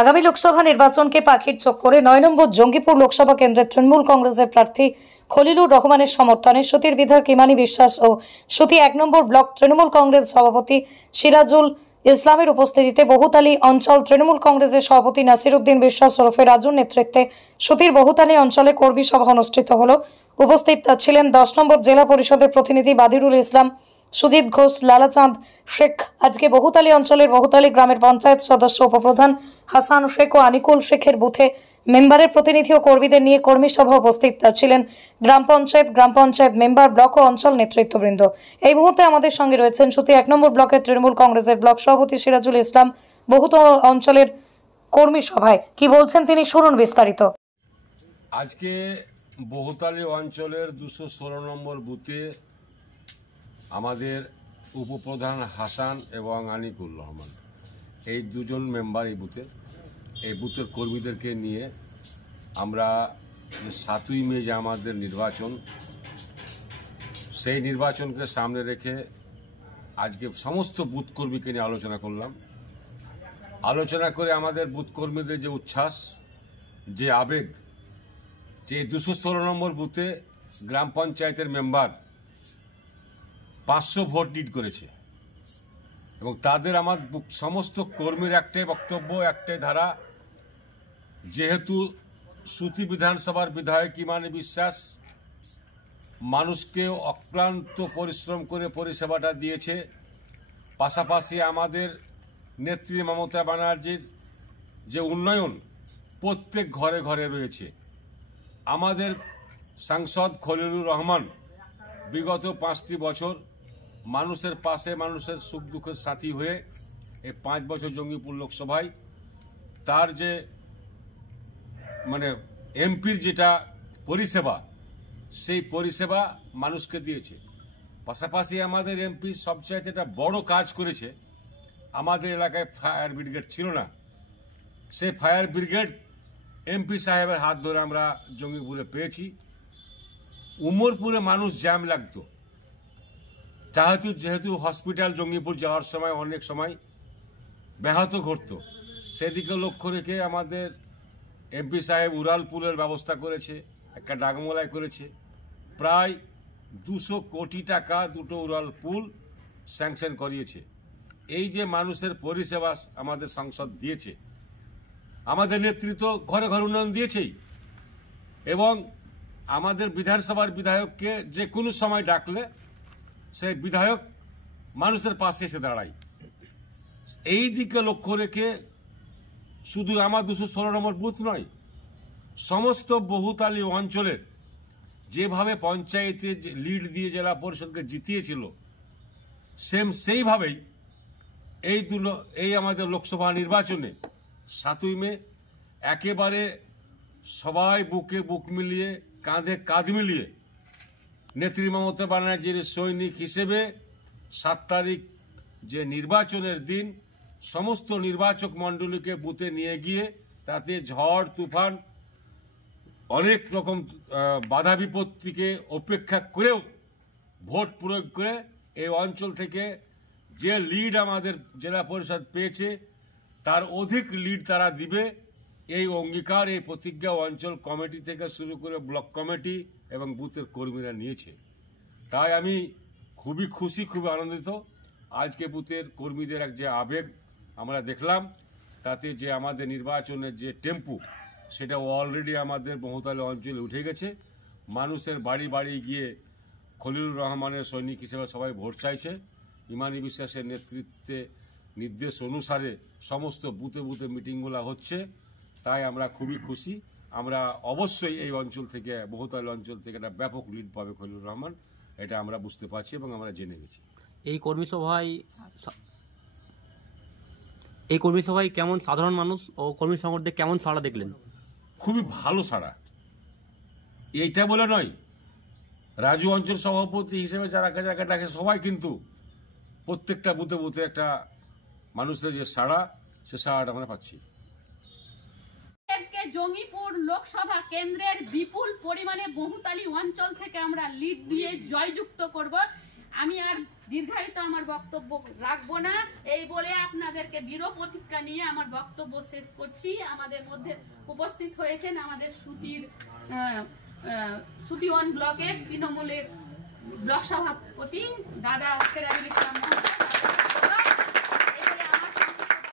আগামী লোকসভা নির্বাচনকে পাখির চোখ করে ৯ নম্বর জঙ্গিপুর লোকসভা কেন্দ্রের তৃণমূল কংগ্রেসের প্রার্থী খলিলুর রহমানের সমর্থনে সুতির বিধায়ক ইমানি বিশ্বাস ও সুতি ১ নম্বর ব্লক তৃণমূল কংগ্রেস সভাপতি সিরাজুল ইসলামের উপস্থিতিতে বহুতালী অঞ্চল তৃণমূল কংগ্রেসের সভাপতি নাসির উদ্দিন বিশ্বাস ওরফে রাজুর নেতৃত্বে সুতির বহুতালী অঞ্চলে কর্মী সভা অনুষ্ঠিত হল। উপস্থিত ছিলেন ১০ নম্বর জেলা পরিষদের প্রতিনিধি বাদিরুল ইসলাম, সুজিত ঘোষ, লালাচাঁদ শেখ। আজকে বহুতালী অঞ্চলের বহুতালী গ্রামের পঞ্চায়েত সদস্য উপপ্রধান হাসান শেখ ও আনিকুল শেখের বুথে মেম্বারের প্রতিনিধি ও কর্মীদের নিয়ে কর্মী সভা উপস্থিত ছিলেন গ্রাম পঞ্চায়েত মেম্বার, ব্লক ও অঞ্চল নেতৃত্ববৃন্দ। এই মুহূর্তে আমাদের সঙ্গে রয়েছেন সুতি ১ নম্বর ব্লকের তৃণমূল কংগ্রেসের ব্লক সভাপতি সিরাজুল ইসলাম। বহুত অঞ্চলের কর্মী সভায় কি বলছেন তিনি, শুনুন বিস্তারিত। আজকে বহুতালী অঞ্চলের ২১৬ নম্বর বুথে আমাদের উপপ্রধান হাসান এবং আনিকুল রহমান, এই দুজন মেম্বার এই বুথের কর্মীদেরকে নিয়ে আমরা ৭ই মে যে আমাদের নির্বাচন, সেই নির্বাচনকে সামনে রেখে আজকে সমস্ত বুথ কর্মীকে নিয়ে আলোচনা করে আমাদের বুথ কর্মীদের যে উচ্ছ্বাস, যে আবেগ, যে ২১৬ নম্বর বুথে গ্রাম পঞ্চায়েতের মেম্বার ৫০০ ভোট লিড করেছে এবং তাদের আমার সমস্ত কর্মীর একটাই বক্তব্য, একটাই ধারা, যেহেতু সুতি বিধানসভার বিধায়ক ইমানি বিশ্বাস মানুষকে অক্লান্ত পরিশ্রম করে পরিষেবাটা দিয়েছে, পাশাপাশি আমাদের নেত্রী মমতা ব্যানার্জির যে উন্নয়ন প্রত্যেক ঘরে ঘরে রয়েছে, আমাদের সাংসদ খলিলুর রহমান বিগত ৫টি বছর মানুষের পাশে, মানুষের সুখ দুঃখের সাথী হয়ে এই ৫ বছর জঙ্গিপুর লোকসভায় তার যে এমপির যেটা পরিষেবা, সেই পরিষেবা মানুষকে দিয়েছে। পাশাপাশি আমাদের এমপি সবচেয়ে যেটা বড় কাজ করেছে, আমাদের এলাকায় ফায়ার ব্রিগেড ছিল না, সেই ফায়ার ব্রিগেড এমপি সাহেবের হাত ধরে আমরা জঙ্গিপুরে পেয়েছি। উমরপুরে মানুষ জ্যাম লাগতো, যেহেতু হসপিটাল জঙ্গিপুর যাওয়ার সময় অনেক সময় ব্যাহত ঘটত, সেদিকে লক্ষ্য রেখে আমাদের এমপি সাহেব উড়ালপুলের ব্যবস্থা করেছে, একটা ডাকমোলায় করেছে, প্রায় ২০০ কোটি টাকা দুটো উড়ালপুল স্যাংশন করিয়েছে। এই যে মানুষের পরিষেবা আমাদের সংসদ দিয়েছে, আমাদের নেতৃত্ব ঘরে ঘরে উন্নয়ন দিয়েছেই, এবং আমাদের বিধানসভার বিধায়ককে যে কোনো সময় ডাকলে সেই বিধায়ক মানুষের পাশে এসে দাঁড়ায়। এই দিকে লক্ষ্য রেখে শুধু আমার ২১৬ নম্বর বুথ নয়, সমস্ত বহুতালী অঞ্চলের যেভাবে পঞ্চায়েতে লিড দিয়ে জেলা পরিষদকে জিতিয়েছিল, সেইভাবেই এই আমাদের লোকসভা নির্বাচনে ৭ই মে একেবারে সবাই বুকে বুক মিলিয়ে, কাঁধে কাঁধ মিলিয়ে নেত্রী মমতা ব্যানার্জির সৈনিক হিসেবে ৭ তারিখ যে নির্বাচনের দিন সমস্ত নির্বাচক মণ্ডলীকে বুথে নিয়ে গিয়ে তাতে ঝড় তুফান অনেক রকম বাধা বিপত্তিকে উপেক্ষা করেও ভোট প্রয়োগ করে এই অঞ্চল থেকে যে লিড আমাদের জেলা পরিষদ পেয়েছে তার অধিক লিড তারা দিবে, এই অঙ্গীকার, এই প্রতিজ্ঞা অঞ্চল কমিটি থেকে শুরু করে ব্লক কমিটি এবং বুথের কর্মীরা নিয়েছে। তাই আমি খুবই খুশি, খুবই আনন্দিত। আজকে বুথের কর্মীদের এক যে আবেগ আমরা দেখলাম, তাতে যে আমাদের নির্বাচনের যে টেম্পু, সেটা অলরেডি আমাদের বহুতালী অঞ্চলে উঠে গেছে। মানুষের বাড়ি বাড়ি গিয়ে খলিলুর রহমানের সৈনিক হিসেবে সবাই ভোট চাইছে। ইমানি বিশ্বাসের নেতৃত্বে নির্দেশ অনুসারে সমস্ত বুথে বুথে মিটিংগুলো হচ্ছে, তাই আমরা খুবই খুশি। আমরা অবশ্যই এই অঞ্চল থেকে, বহুতালী অঞ্চল থেকে একটা ব্যাপক লিড পাবে খলিলুর রহমান, এটা আমরা বুঝতে পারছি এবং আমরা জেনে গেছি। এই কর্মী সভায় কেমন সাধারণ মানুষ ও কর্মী সংগঠনদের কেমন সাড়া দেখলেন? খুবই ভালো সাড়া। এইটা বলে নয়, রাজু অঞ্চল সভাপতি হিসেবে যারা যাকে ডাকে সবাই কিন্তু প্রত্যেকটা বুথে বুথে একটা মানুষের যে সাড়া, সে সাড়াটা আমরা পাচ্ছি। জঙ্গিপুর লোকসভা কেন্দ্রের বিপুল পরিমাণে বহুতালী অঞ্চল থেকে আমরা লিড দিয়ে জয়যুক্ত করব। আমি আর দীর্ঘায়িত আমার বক্তব্য রাখবো না, এই বলে আপনাদেরকে দৃঢ় প্রতিজ্ঞা নিয়ে আমার বক্তব্য শেষ করছি। আমাদের মধ্যে উপস্থিত হয়েছেন আমাদের সুতি 1 ব্লকের তৃণমূলের ব্লক সভাপতি দাদা সিরাজুল ইসলাম।